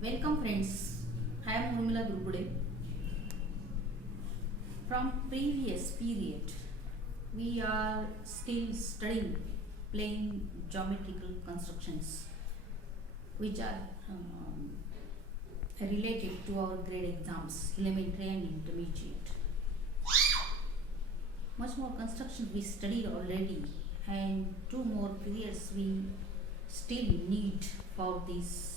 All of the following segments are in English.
Welcome friends, I am Urmila Gurukude. From previous period, we are still studying plane geometrical constructions which are related to our grade exams, elementary and intermediate. Much more construction we studied already and 2 more periods we still need for this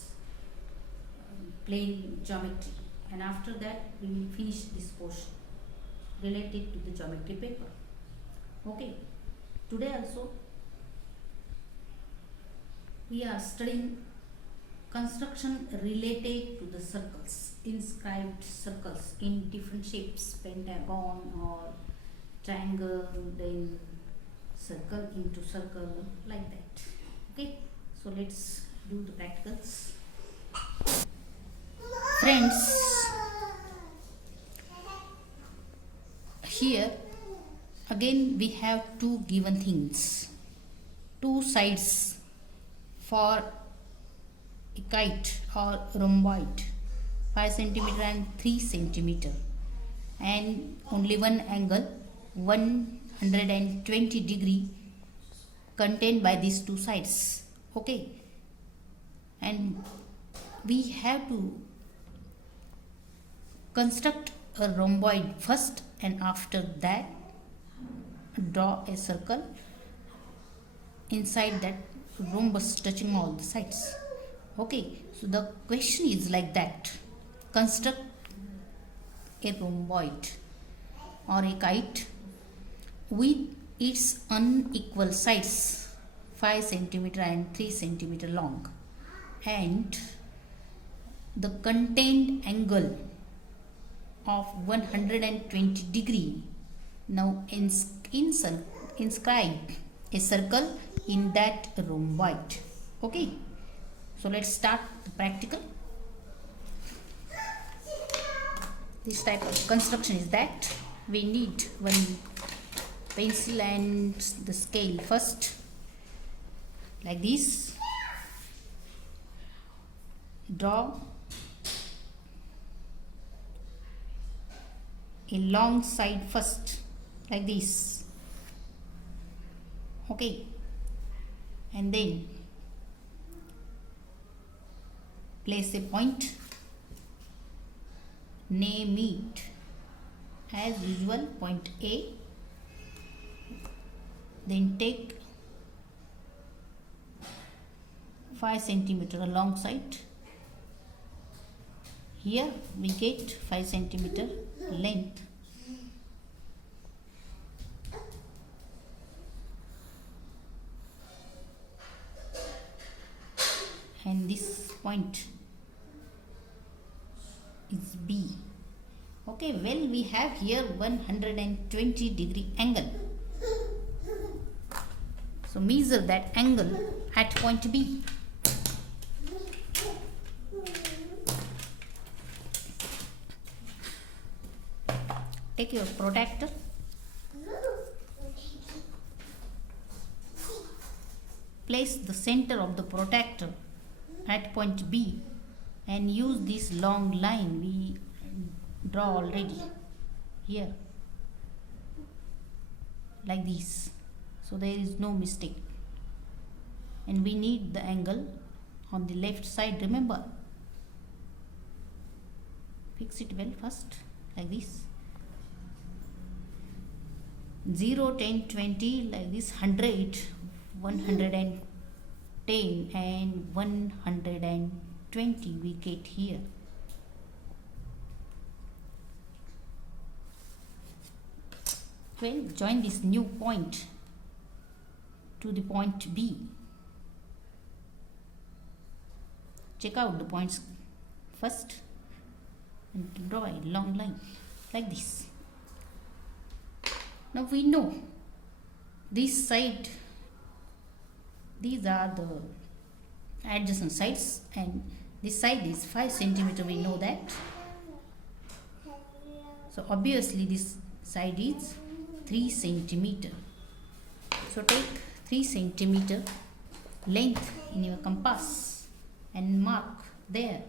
plane geometry, and after that we will finish this portion related to the geometry paper. Okay, today also we are studying construction related to the circles, inscribed circles in different shapes, pentagon or triangle, then circle into circle, like that. Okay, so let's do the practicals. Friends, here again we have two given things, two sides for a kite or rhomboid, 5 centimeter and 3 centimeter, and only one angle 120 degree contained by these two sides. Okay, and we have to construct a rhomboid first, and after that draw a circle inside that rhombus touching all the sides. Okay, so the question is like that: construct a rhomboid or a kite with its unequal sides, 5 centimeter and 3 centimeter long, and the contained angle of 120 degree. Now inscribe a circle in that rhomboid. Okay, so let's start the practical. This type of construction is that we need one pencil and the scale first, like this. Draw a long side first, like this. Okay, and then place a point, name it as usual point A, then take 5 centimeter along side. Here we get 5 centimeter length, and this point is B. Okay, well, we have here 120 degree angle, so measure that angle at point B. Take your protractor, place the center of the protractor at point B, and use this long line we draw already here, like this, so there is no mistake. And we need the angle on the left side, remember. Fix it well first, like this. 0, 10, 20, like this, 100, 110 and 120 we get here. Well, join this new point to the point B. Check out the points first and draw a long line like this. Now we know this side, these are the adjacent sides, and this side is 5 centimeter, we know that. So obviously this side is 3 centimeter. So take 3 centimeter length in your compass and mark there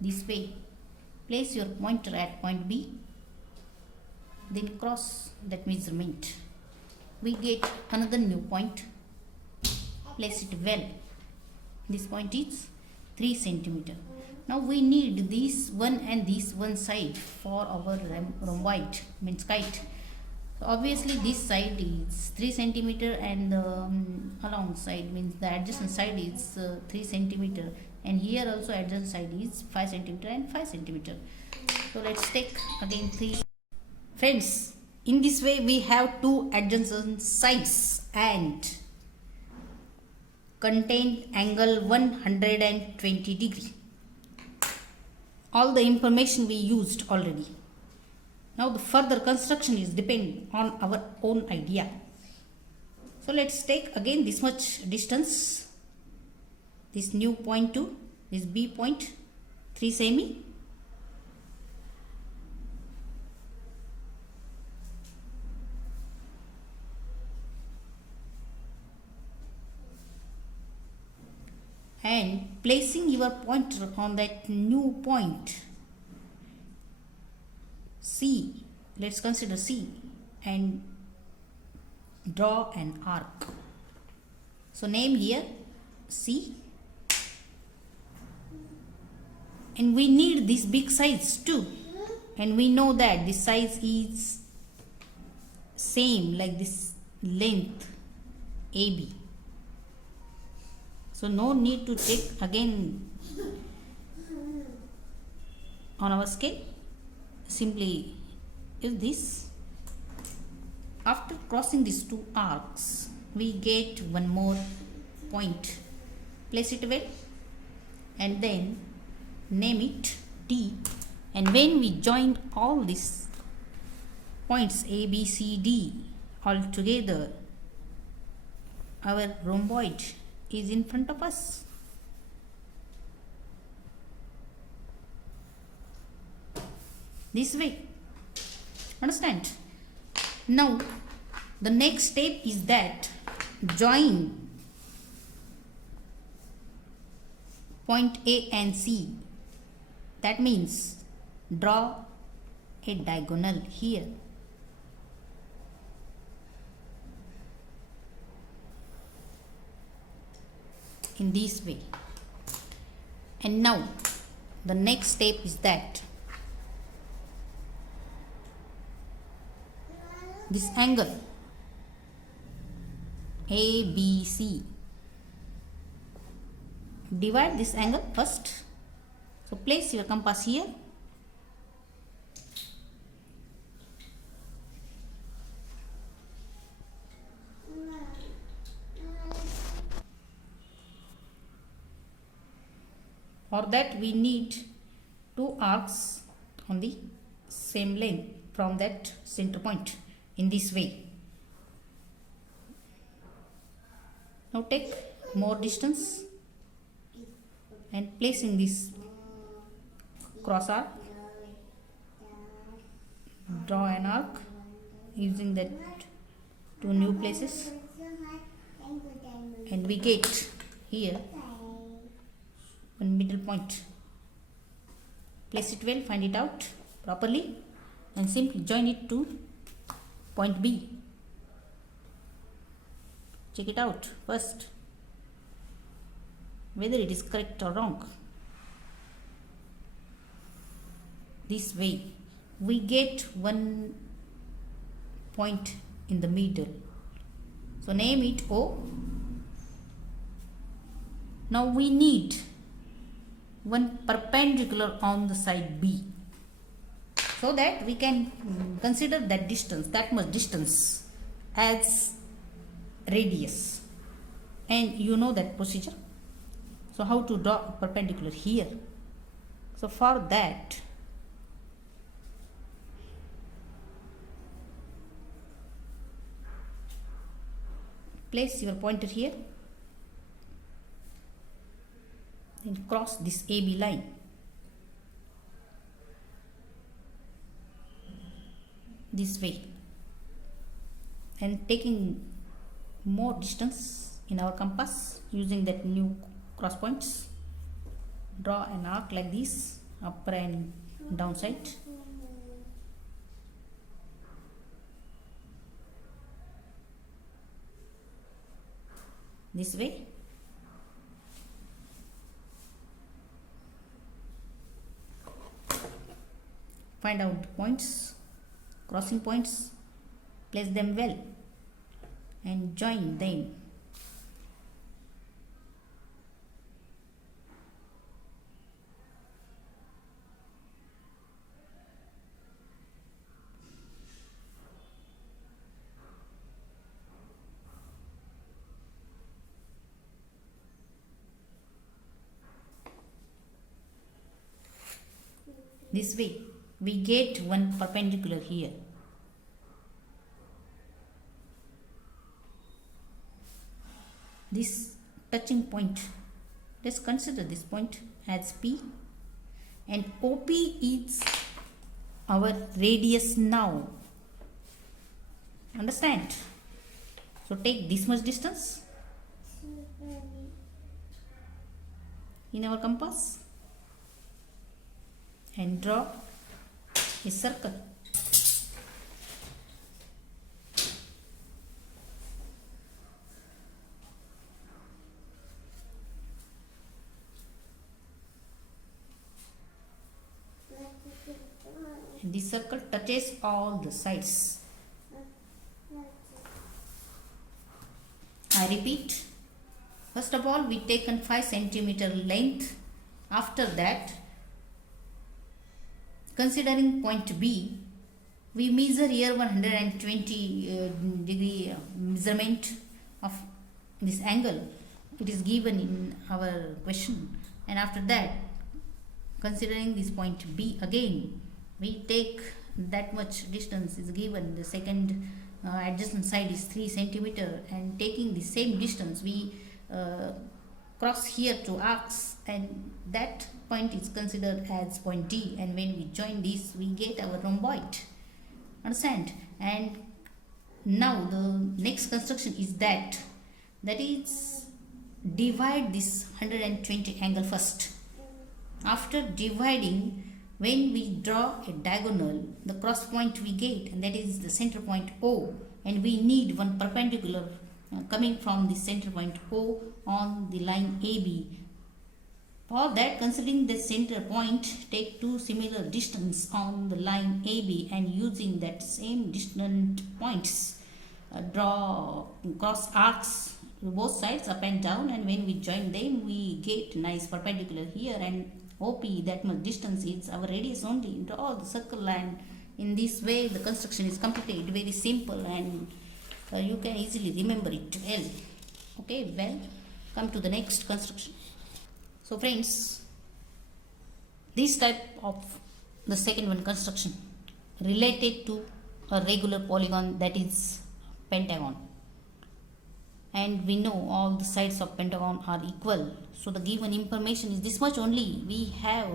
this way. Place your pointer at point B, then cross that measurement. We get another new point. Place it well. This point is 3 centimeter. Now we need this one and this one side for our rhomboid, means kite. So obviously this side is 3 centimeter and the along side, means the adjacent side is 3 centimeter, and here also adjacent side is 5 centimeter and 5 centimeter. So let's take again 3. Friends, in this way we have two adjacent sides and contain angle 120 degree. All the information we used already. Now the further construction is depend on our own idea. So let's take again this much distance, this new point to this B point, 3 semi. And placing your pointer on that new point C, let's consider C, and draw an arc. So name here C, and we need this big size too, and we know that this size is same like this length AB. So no need to take again on our scale, simply use this. After crossing these two arcs, we get one more point. Place it well and then name it D, and when we join all these points A, B, C, D all together, our rhomboid is in front of us. This way. Understand? Now the next step is that join point A and C. That means draw a diagonal here. In this way. And now the next step is that this angle ABC, divide this angle first. So place your compass here. For that we need two arcs on the same length from that center point in this way. Now take more distance and placing this cross arc, draw an arc using that two new places, and we get here one middle point. Place it well, find it out properly, and simply join it to point B. Check it out first whether it is correct or wrong. This way we get one point in the middle. So name it O. Now we need one perpendicular on the side B, so that we can consider that distance, that much distance as radius, and you know that procedure. So how to draw a perpendicular here? So for that place your pointer here, then cross this AB line. This way, and taking more distance in our compass using that new cross points, draw an arc like this upper and down side. This way. Find out points, crossing points, place them well and join them. This way we get one perpendicular here. This touching point, let's consider this point as P, and OP is our radius now. Understand? So take this much distance in our compass and draw a circle. And this circle touches all the sides. I repeat, first of all we taken 5 centimeter length. After that, considering point B, we measure here 120 degree measurement of this angle. It is given in our question, and after that, considering this point B again, we take that much distance is given. The second adjacent side is 3 centimeter, and taking the same distance we cross here 2 arcs, and that point is considered as point D, and when we join this we get our rhomboid. Understand? And now the next construction is that is divide this 120 angle first. After dividing, when we draw a diagonal, the cross point we get, and that is the center point O, and we need one perpendicular coming from the center point O on the line AB. For that, considering the center point, take 2 similar distance on the line AB, and using that same distant points, draw cross arcs both sides up and down, and when we join them we get nice perpendicular here, and OP, that much distance is our radius only. Draw the circle, and in this way the construction is completed. Very simple, and you can easily remember it well. Okay, well, come to the next construction. So friends, this type of the second one construction related to a regular polygon, that is pentagon, and we know all the sides of pentagon are equal. So the given information is this much only. We have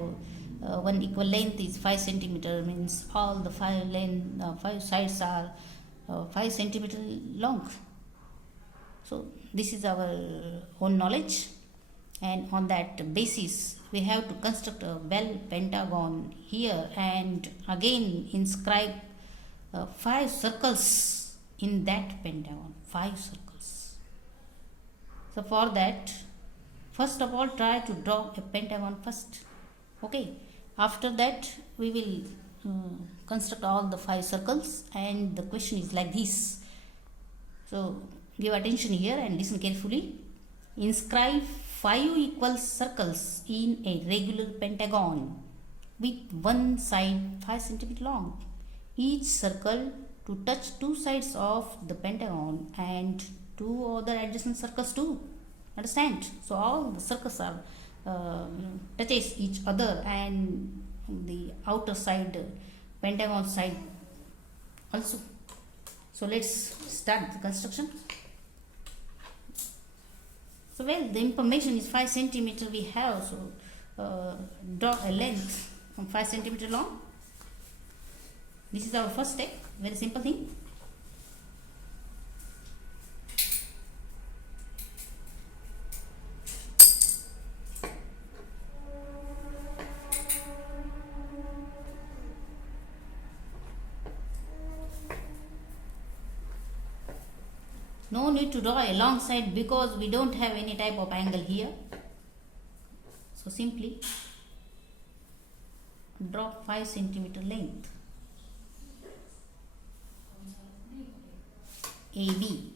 one equal length is 5 centimeter, means all the 5 sides are 5 centimeter long. So this is our own knowledge, and on that basis we have to construct a well pentagon here, and again inscribe 5 circles in that pentagon. 5 circles. So for that, first of all try to draw a pentagon first. Okay, after that we will construct all the 5 circles, and the question is like this. So give attention here and listen carefully. Inscribe 5 equal circles in a regular pentagon with one side 5 centimeter long. Each circle to touch 2 sides of the pentagon and 2 other adjacent circles too. Understand? So all the circles are touches each other, and the outer side, pentagon side also. So let's start the construction. So well, the information is 5 centimeter we have, so draw a length from 5 centimeter long. This is our first step. Very simple thing. No need to draw a long side because we don't have any type of angle here. So simply draw 5 centimeter length AB.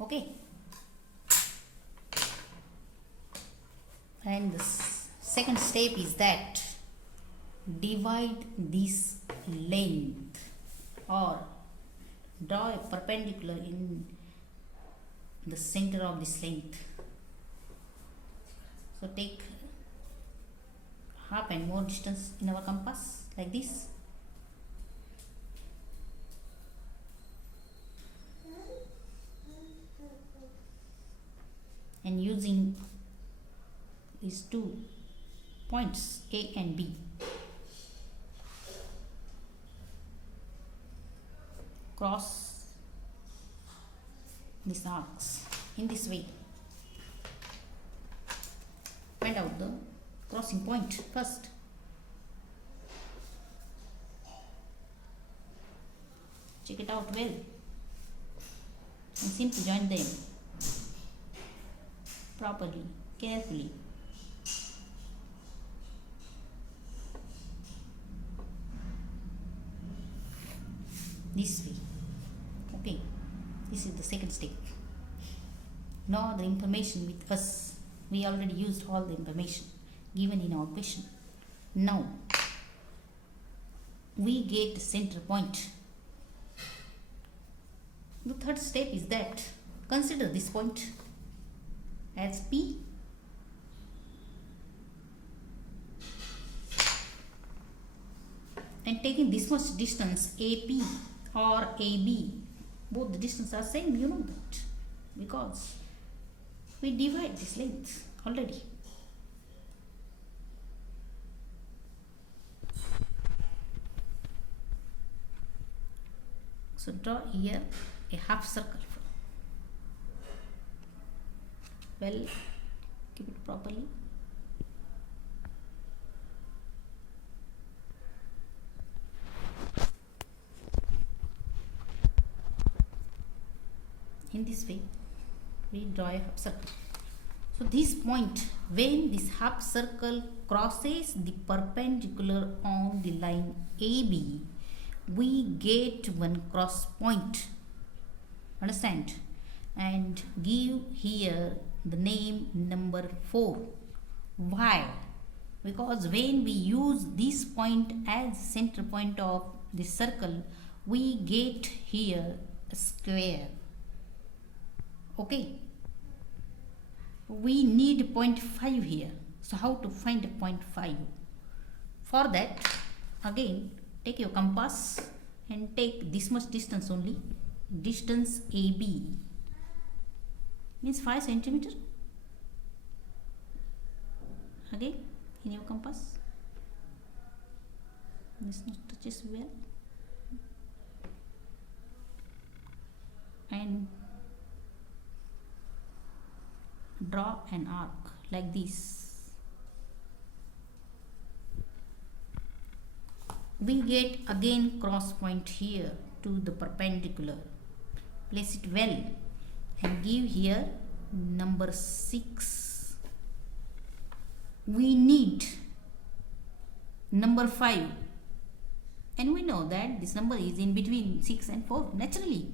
Okay. And the second step is that divide this length or draw a perpendicular in the center of this length. So take half and more distance in our compass like this. And using these 2 points A and B, cross these arcs in this way. Find out the crossing point first. Check it out well and simply join them properly, carefully. This way. Okay, this is the second step. No other information with us. We already used all the information given in our question. Now we get the center point. The third step is that consider this point as P and taking this much distance AP or AB, both the distance are same, you know that, because we divide this length already. So draw here a half circle. Well, keep it properly. In this way, we draw a half circle. So this point, when this half circle crosses the perpendicular on the line AB, we get one cross point. Understand? And give here the name number 4. Why? Because when we use this point as center point of the circle, we get here a square. Okay, we need 0.5 here. So how to find 0.5? For that, again take your compass and take this much distance only. Distance AB means 5 centimeter. Again in your compass, this touches well, and draw an arc like this. We get again cross point here to the perpendicular. Place it well and give here number 6. We need number 5, and we know that this number is in between 6 and 4 naturally.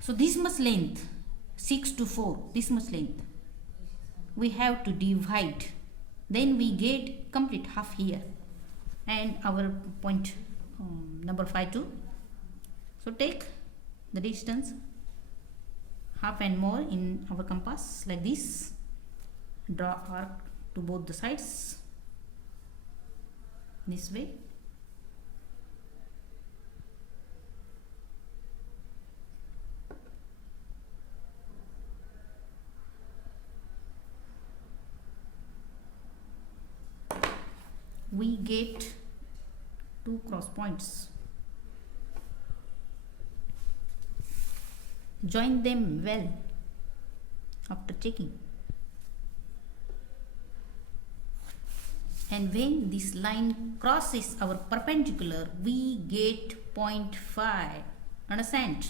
So this much length, 6 to 4, this much length we have to divide, then we get complete half here and our point number 5 too. So take the distance half and more in our compass like this. Draw arc to both the sides this way. We get 2 cross points. Join them well after checking. and when this line crosses our perpendicular, we get 0.5. Understand?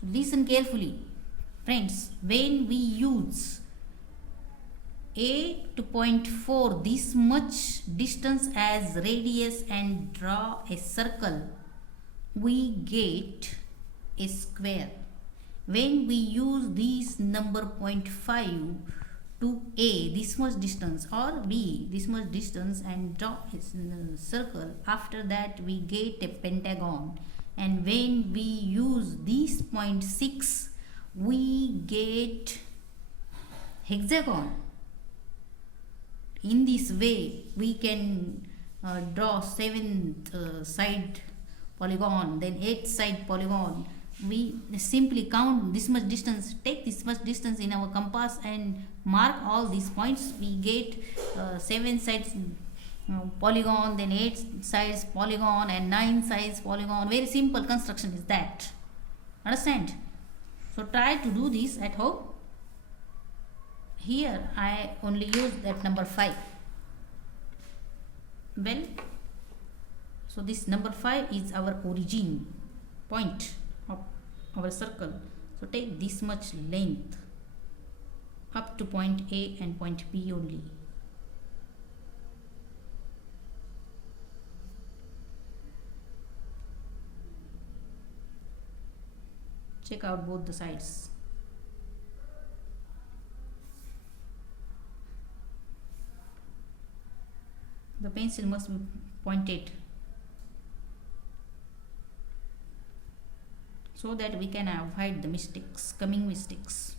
So listen carefully, friends. When we use A to 0.4, this much distance as radius, and draw a circle, we get a square. When we use this number 0.5 to A, this much distance, or B, this much distance, and draw a circle, after that we get a pentagon. And when we use this 0.6, we get hexagon. In this way, we can draw 7th side polygon, then 8th side polygon. We simply count this much distance, take this much distance in our compass and mark all these points. We get 7 sides polygon, then 8 sides polygon, and 9 sides polygon. Very simple construction is that. Understand? So try to do this at home. Here I only use that number 5. Well, so this number 5 is our origin point of our circle. So take this much length up to point A and point B only. Check out both the sides. The pencil must be pointed so that we can avoid the mistakes, coming mistakes.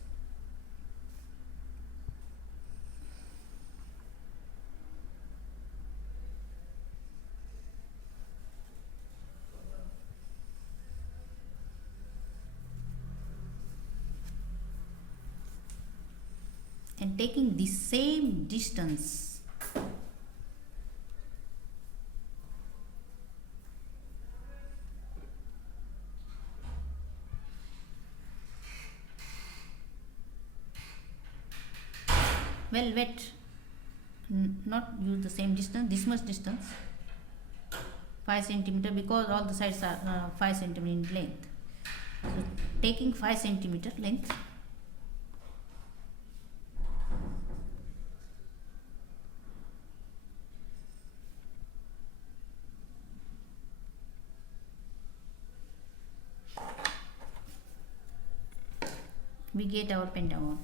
And taking the same distance, well, wait, not use the same distance, this much distance, 5 centimeter, because all the sides are 5 centimeter in length. So taking 5 centimeter length, we get our pentagon.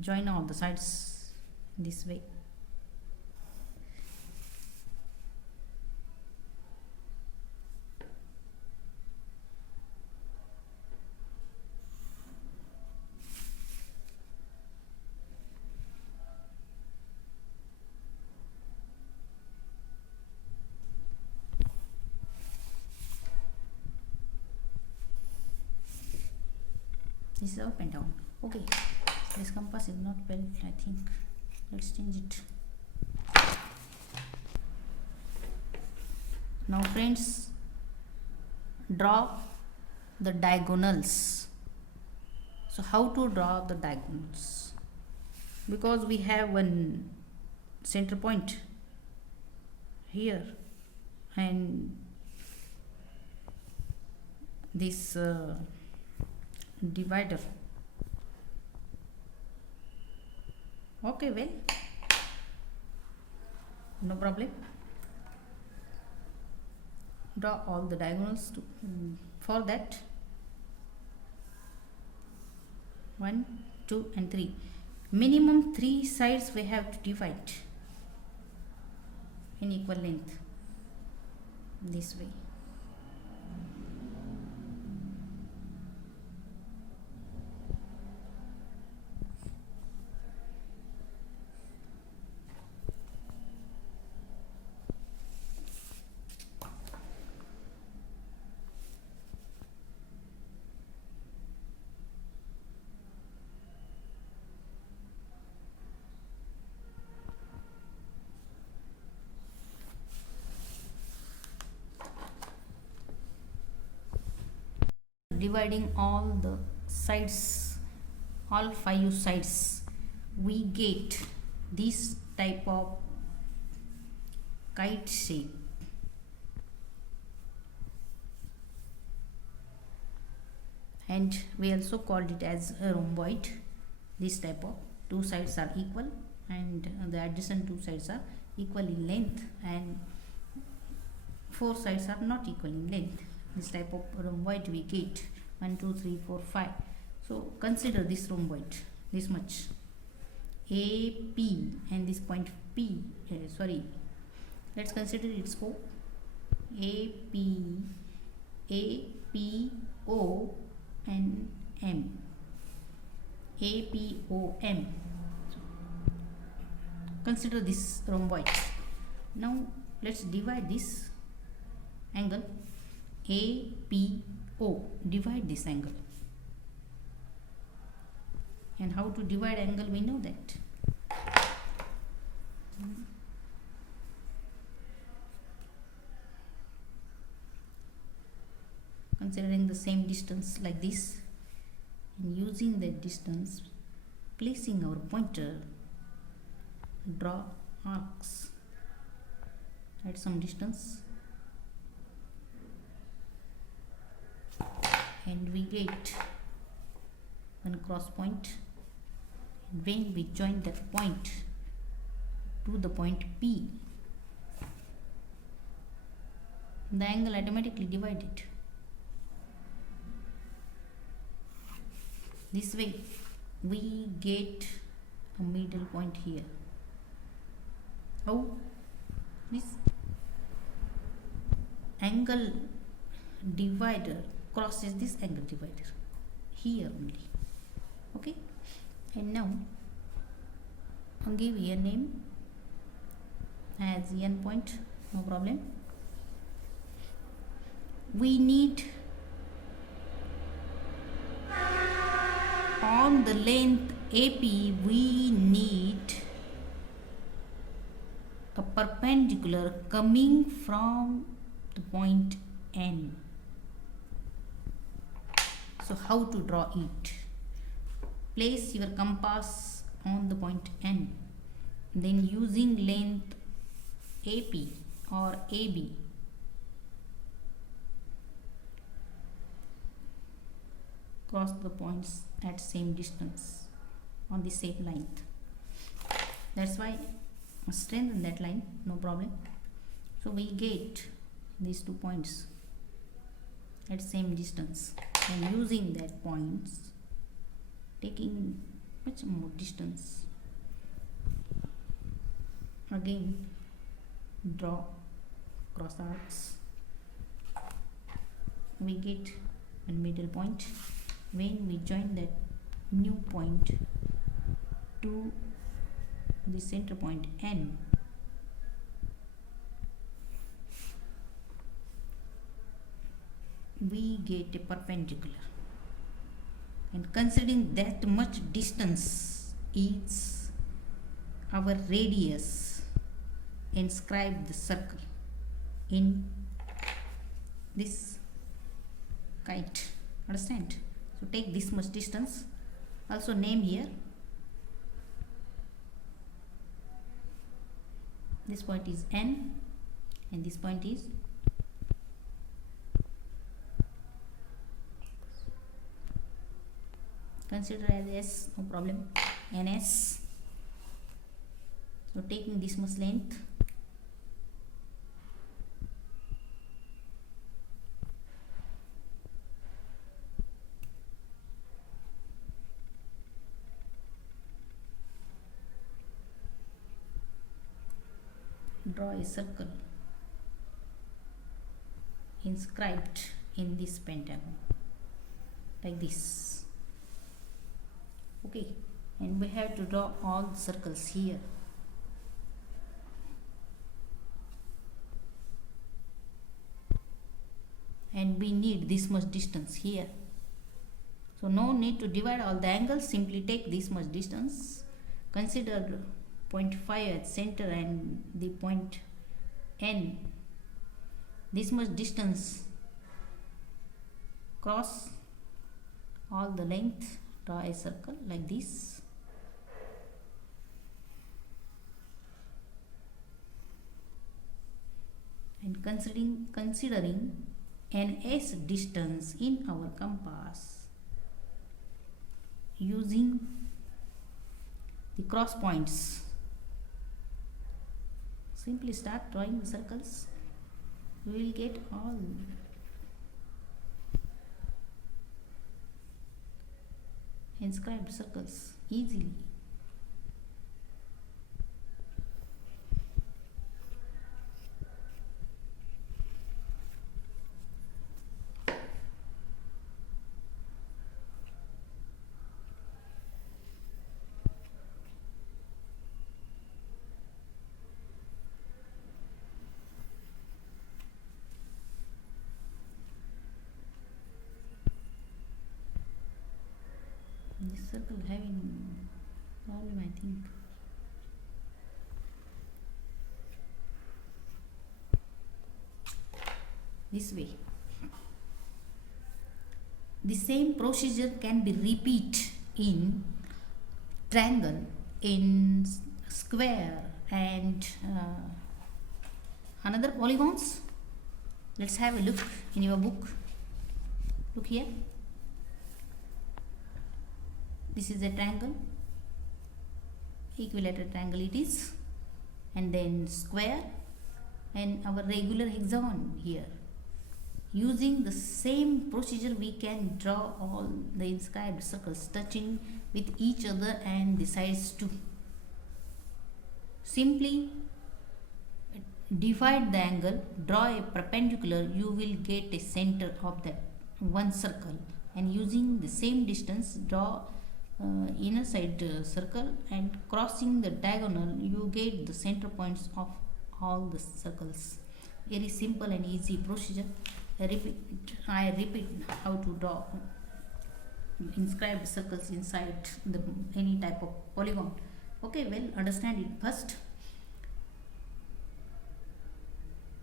Join all the sides this way. This is our pentagon. Okay, this compass is not well, I think. Let's change it. Now friends, draw the diagonals. So how to draw the diagonals? Because we have one center point here and this divider. Okay, well, no problem. Draw all the diagonals to, for that 1, 2 and 3. Minimum 3 sides we have to divide in equal length this way. dividing all the sides, all 5 sides, we get this type of kite shape. And we also called it as a rhomboid. This type of 2 sides are equal and the adjacent 2 sides are equal in length and 4 sides are not equal in length. This type of rhomboid we get 1 2 3 4 5. So consider this rhomboid, this much AP, and this point P, let's consider its O. AP, APO and M, APOM. Consider this rhomboid. Now let's divide this angle APO, divide this angle. And how to divide angle, we know that. Considering the same distance like this, and using that distance, placing our pointer, draw arcs at some distance, and we get one cross point. When we join that point to the point P, the angle automatically divided. This way we get a middle point here. How? This angle divider crosses this angle divider here only. Okay, and now I'll give a name as N point, no problem. We need on the length AP, we need a perpendicular coming from the point N. So how to draw it? Place your compass on the point N, then using length AP or AB, cross the points at same distance on the same length. That's why strengthen that line, no problem. So we get these 2 points at same distance, and using that points, taking much more distance, again draw cross arcs. We get a middle point. When we join that new point to the center point N, we get a perpendicular. And considering that much distance is our radius, inscribe the circle in this kite. Understand? So take this much distance, also name here. This point is N and this point is consider as S, no problem, NS. So taking this much length, draw a circle inscribed in this pentagon like this. Okay, and we have to draw all the circles here. And we need this much distance here. So no need to divide all the angles, simply take this much distance. Consider 0.5 at center and the point N. This much distance cross all the length, draw a circle like this. And considering an S distance in our compass, using the cross points, simply start drawing the circles. You will get all inscribed circles easily. This circle having problem, I think. This way. The same procedure can be repeated in triangle, in square, and another polygons. Let's have a look in your book. Look here. This is a triangle, equilateral triangle it is, and then square, and our regular hexagon here. Using the same procedure, we can draw all the inscribed circles touching with each other and the sides too. Simply divide the angle, draw a perpendicular, you will get a center of that one circle, and using the same distance, draw inner side circle, and crossing the diagonal, you get the center points of all the circles. Very simple and easy procedure. I repeat how to draw inscribed circles inside any type of polygon. Okay, well, understand it first.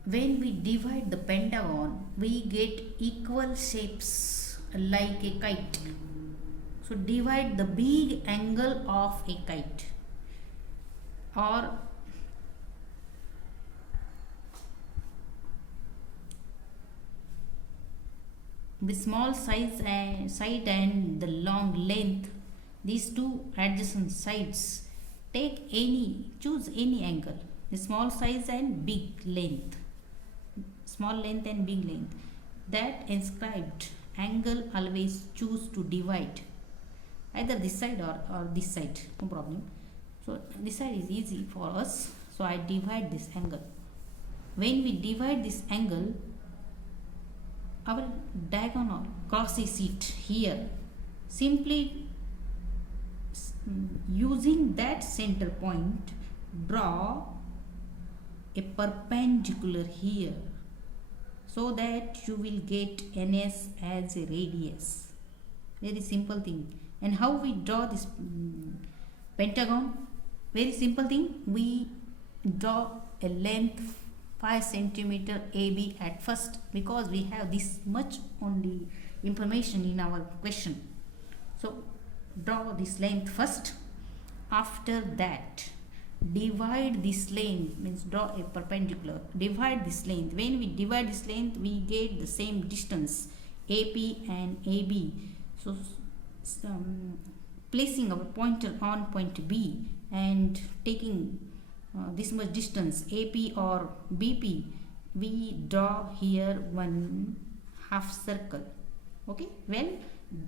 When we divide the pentagon, we get equal shapes like a kite. So divide the big angle of a kite, or the small side and the long length, these two adjacent sides. Choose any angle, the small size and big length, small length and big length. That inscribed angle always choose to divide, either this side or this side, no problem. So this side is easy for us, so I divide this angle. When we divide this angle, our diagonal crosses it here. Simply using that center point, draw a perpendicular here, so that you will get NS as a radius. Very simple thing. And how we draw this pentagon? Very simple thing. We draw a length 5 centimeter AB at first, because we have this much only information in our question. So draw this length first. After that, divide this length, means draw a perpendicular, divide this length. When we divide this length, we get the same distance, AP and AB. So placing our pointer on point B and taking this much distance, AP or BP, we draw here one half circle. Okay, well,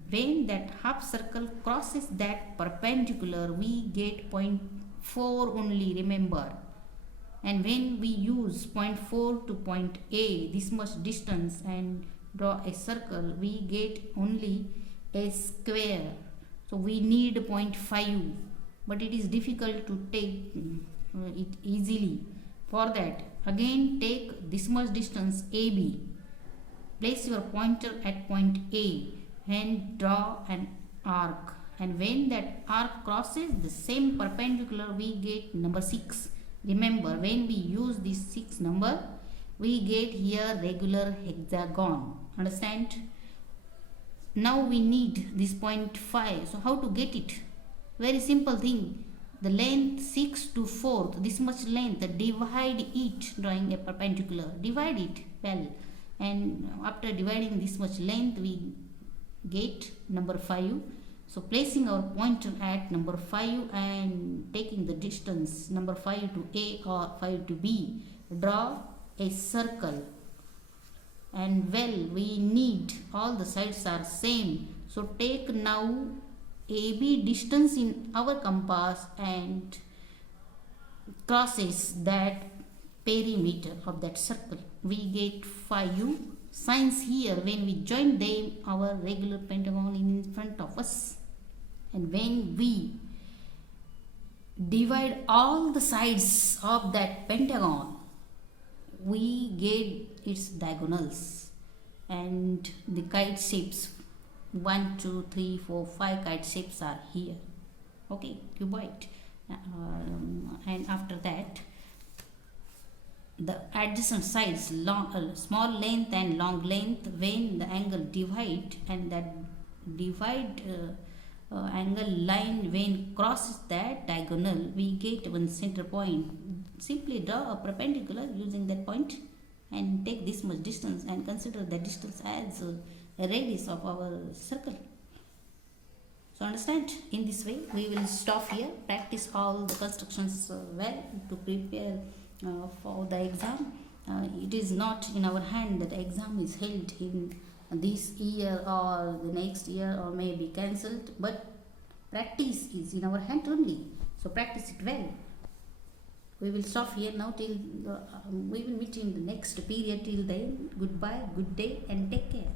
when that half circle crosses that perpendicular, we get 0.4 only, remember. And when we use 0.4 to point A, this much distance, and draw a circle, we get only a square. So we need 0.5, but it is difficult to take it easily. For that, again take this much distance AB, place your pointer at point A and draw an arc, and when that arc crosses the same perpendicular, we get number 6. Remember, when we use this 6 number, we get here regular hexagon. Understand? now we need this point 5. So how to get it? Very simple thing. The length 6 to 4th, this much length, divide it, drawing a perpendicular, divide it well, and after dividing this much length we get number 5. So placing our pointer at number 5 and taking the distance number 5 to A or 5 to B, draw a circle. And well, we need all the sides are same, so take now AB distance in our compass and crosses that perimeter of that circle. We get 5 signs here. When we join them, our regular pentagon is in front of us, and when we divide all the sides of that pentagon, we get its diagonals and the kite shapes. 1, 2, 3, 4, 5 kite shapes are here. Okay, cuboid. And after that, the adjacent sides, small length and long length, when the angle divide, and that divide angle line when crosses that diagonal, we get one center point. Simply draw a perpendicular using that point and take this much distance and consider the distance as a radius of our circle. So understand, in this way we will stop here. Practice all the constructions well to prepare for the exam. It is not in our hand that the exam is held in this year or the next year or may be cancelled, but practice is in our hand only. So practice it well. We will stop here now till we will meet in the next period. Till then, goodbye, good day, and take care.